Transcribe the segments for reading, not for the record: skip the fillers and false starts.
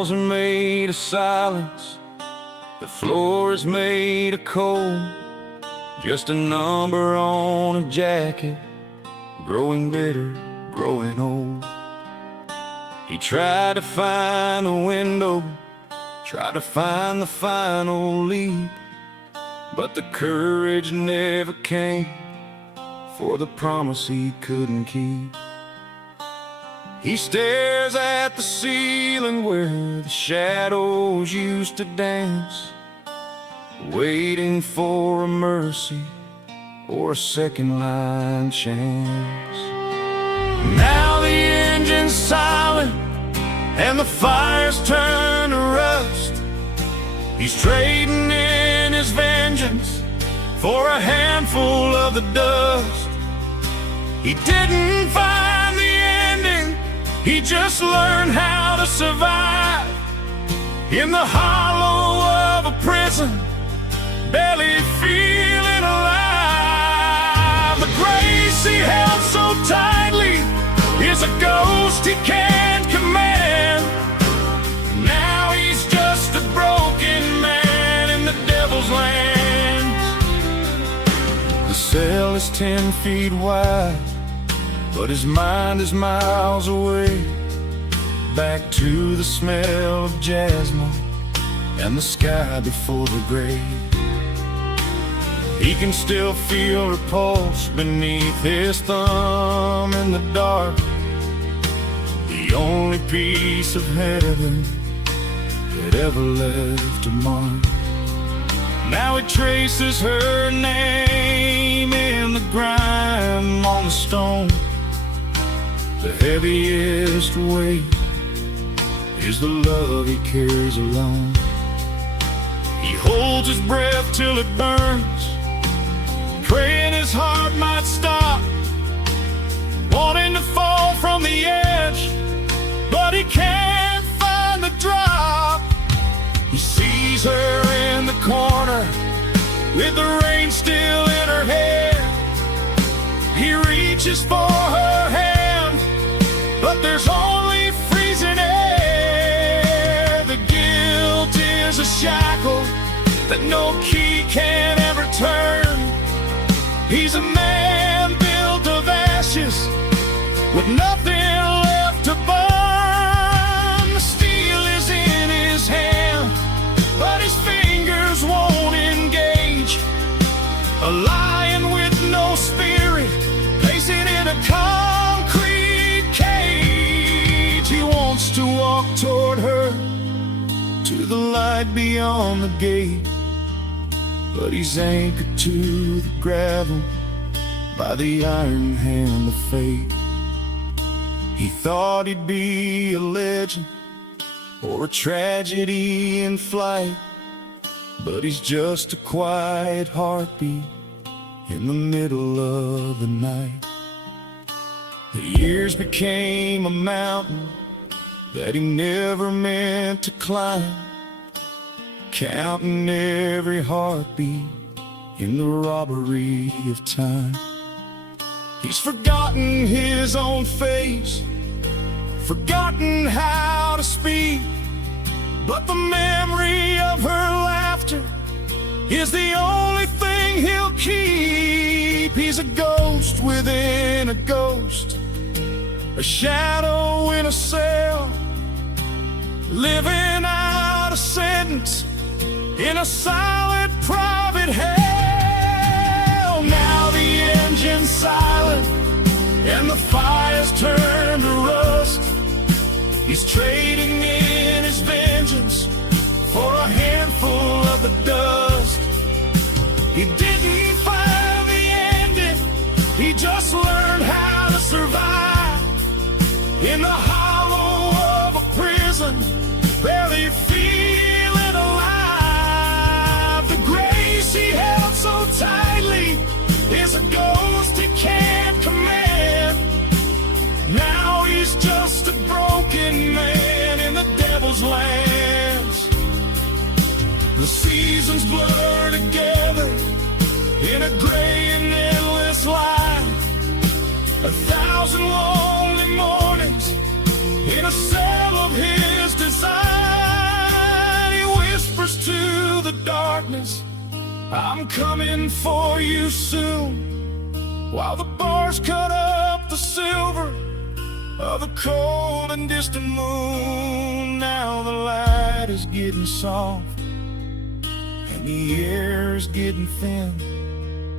walls are made of silence, the floor is made of cold. Just a number on a jacket, growing bitter, growing old. He tried to find a window, tried to find the final leap, but the courage never came for the promise he couldn't keep. He stares at the ceiling where the shadows used to dance, waiting for a mercy or a second line chance. Now the engine's silent and the fire's turned to rust. He's trading in his vengeance for a handful of the dust. He didn't find the ending, he just learned how to survive in the hollow of a prison, barely feeling alive. The grace he held so tightly is a ghost he can't command. Now he's just a broken man in the devil's lands. The cell is 10 feet wide, but his mind is miles away, back to the smell of jasmine and the sky before the grave. He can still feel her pulse beneath his thumb in the dark, the only piece of heaven that ever left a mark. Now he traces her name in the grime on the stone. The heaviest weight is the love he carries alone. He holds his breath till it burns, praying his heart might stop, wanting to fall from the edge, but he can't find the drop. He sees her in the corner with the rain still in her hair. He reaches for her hand, but there's only freezing air. The guilt is a shackle that no key can ever turn. He's a man built of ashes with nothing left to burn. The steel is in his hand, but his fingers won't engage. A lion with no spirit, placing in a concrete cage. He wants to walk toward her, to the light beyond the gate, but he's anchored to the gravel by the iron hand of fate. He thought he'd be a legend or a tragedy in flight, but he's just a quiet heartbeat in the middle of the night. The years became a mountain that he never meant to climb, counting every heartbeat in the robbery of time. He's forgotten his own face, forgotten how to speak, but the memory of her laughter is the only thing he'll keep. He's a ghost within a ghost, a shadow in a cell, living out a sentence in a silent private hell. Now the engine's silent and the fire's turned to rust. He's trading in his vengeance for a handful of the dust. He didn't find the ending, he just learned how to survive in the hollow of a prison, barely feeling alive. The grace he held so tightly is a ghost he can't command. Now he's just a broken man in the devil's lands. The seasons blur together in a gray and endless life. 1,000 lonely mornings in a cell of his desire. I'm coming for you soon, while the bars cut up the silver of a cold and distant moon. Now the light is getting soft and the air is getting thin.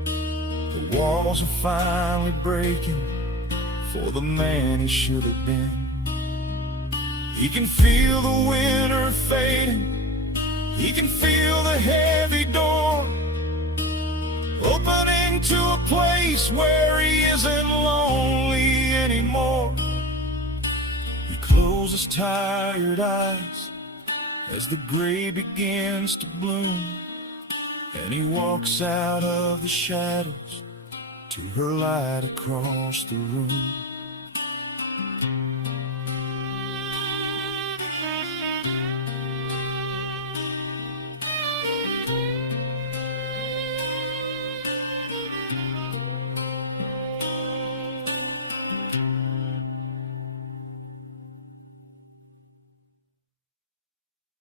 The walls are finally breaking for the man he should have been. He can feel the winter fading, he can feel the heavy door opening to a place where he isn't lonely anymore. He closes tired eyes as the gray begins to bloom, and he walks out of the shadows to her light across the room.